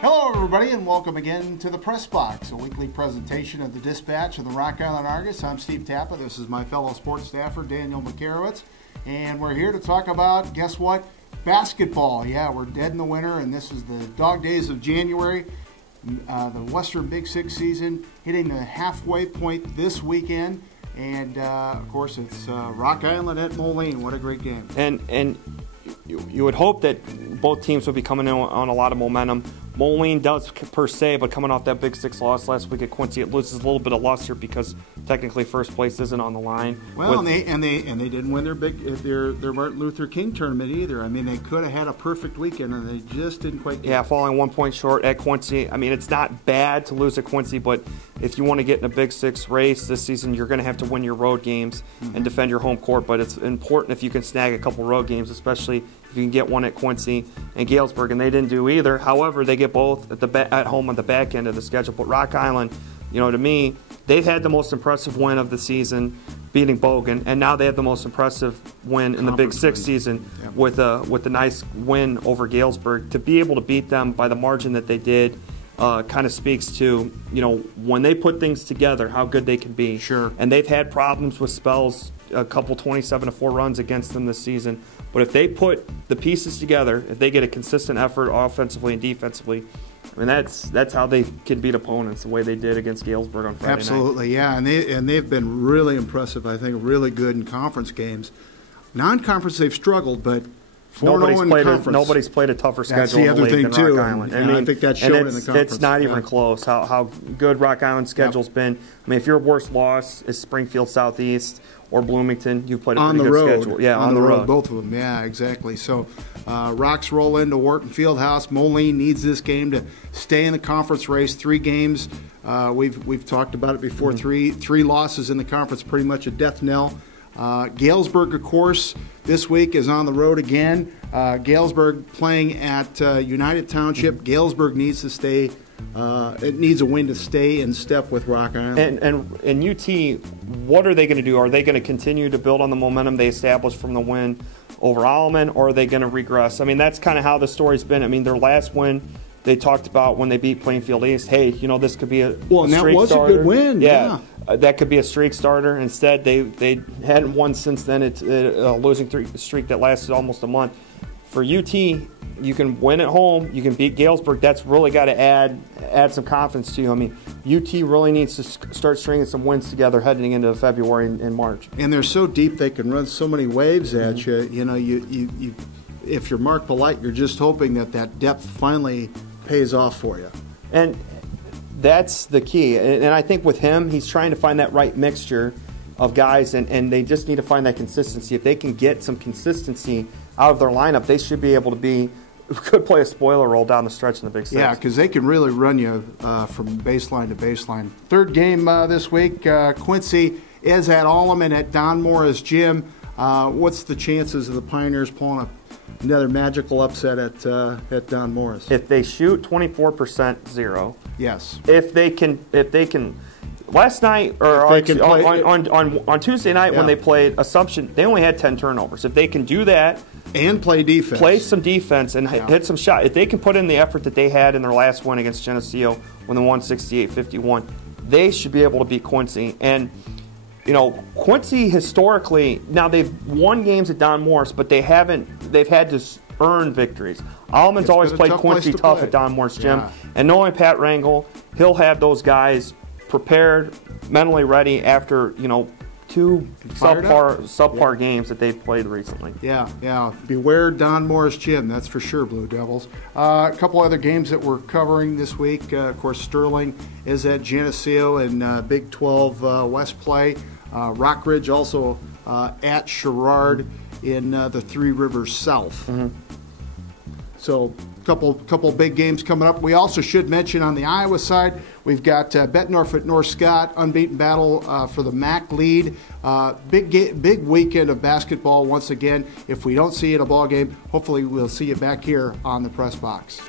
Hello everybody and welcome again to the Press Box, a weekly presentation of the Dispatch of the Rock Island Argus. I'm Steve Tappa. This is my fellow sports staffer, Daniel McCarowitz, and we're here to talk about, guess what, basketball. Yeah, we're dead in the winter, and this is the dog days of January. The Western Big Six season hitting the halfway point this weekend, and of course it's Rock Island at Moline. What a great game. And you would hope that both teams would be coming in on a lot of momentum. Moline does per se, but coming off that Big Six loss last week at Quincy, it loses a little bit of luster because technically first place isn't on the line. Well, and they didn't win their Martin Luther King tournament either. I mean, they could have had a perfect weekend, and they just didn't quite get it. Falling 1 point short at Quincy. I mean, it's not bad to lose at Quincy, but if you want to get in a Big Six race this season, you're going to have to win your road games and defend your home court. But it's important if you can snag a couple road games, especially if you can get one at Quincy and Galesburg, and they didn't do either. However, they get both at home on the back end of the schedule. But Rock Island, to me, they've had the most impressive win of the season, beating Bogan, and now they have the most impressive win in the Big Six season with a nice win over Galesburg. To be able to beat them by the margin that they did kind of speaks to, when they put things together, how good they can be. Sure. And they've had problems with spells, a couple 27-4 runs against them this season. But if they put the pieces together, if they get a consistent effort offensively and defensively, I mean, that's how they can beat opponents, the way they did against Galesburg on Friday night. Absolutely, yeah, and they've been really impressive. I think really good in conference games. Non-conference they've struggled, but nobody's played a tougher schedule in the league than Rock Island. And I think that's shown in the conference. It's not even close how good Rock Island's schedule's been. I mean, if your worst loss is Springfield Southeast or Bloomington, you've played a pretty good schedule. Yeah, on the road. Both of them, yeah, exactly. So Rocks roll into Wharton Fieldhouse. Moline needs this game to stay in the conference race. 3 games. We've talked about it before. Three losses in the conference, pretty much a death knell. Galesburg, of course, this week is on the road again. Galesburg playing at United Township. Galesburg needs to stay. It needs a win to stay in step with Rock Island. And UT, what are they going to do? Are they going to continue to build on the momentum they established from the win over Alleman, or are they going to regress? I mean, that's kind of how the story's been. I mean, their last win, they talked about when they beat Plainfield East, hey, this could be a streak starter. That was a good win. Yeah. That could be a streak starter. Instead, they hadn't won since then. It's a losing streak that lasted almost a month. For UT, you can win at home. You can beat Galesburg. That's really got to add some confidence to you. I mean, UT really needs to start stringing some wins together heading into February and March. And they're so deep they can run so many waves at you. You if you're Mark Polite, you're just hoping that depth finally pays off for you. And that's the key. And I think with him, he's trying to find that right mixture of guys, and they just need to find that consistency. If they can get some consistency out of their lineup, they should be able to could play a spoiler role down the stretch in the Big Six. Yeah, because they can really run you from baseline to baseline. Third game this week, Quincy is at Alleman at Don Morris Gym. What's the chances of the Pioneers pulling another magical upset at Don Morris? If they shoot 24%, 0. Yes. If they can. Last night, or on Tuesday night when they played Assumption, they only had 10 turnovers. If they can do that and play some defense, and hit some shot, if they can put in the effort that they had in their last win against Geneseo when they won 68-51, they should be able to beat Quincy. And Quincy historically, now they've won games at Don Morris, but they've had to earn victories. Alleman's always played Quincy tough at Don Morris Gym, and knowing Pat Rangel, he'll have those guys prepared, mentally ready after 2 subpar games that they've played recently. Yeah. Beware Don Morris Gym, that's for sure, Blue Devils. A couple other games that we're covering this week. Of course, Sterling is at Geneseo in Big 12 West play. Rock Ridge also at Sherrard in the Three Rivers South. So couple big games coming up. We also should mention on the Iowa side, we've got Bettendorf at North Scott, unbeaten battle for the MAC lead. Big weekend of basketball once again. If we don't see you at a ball game, hopefully we'll see you back here on the Press Box.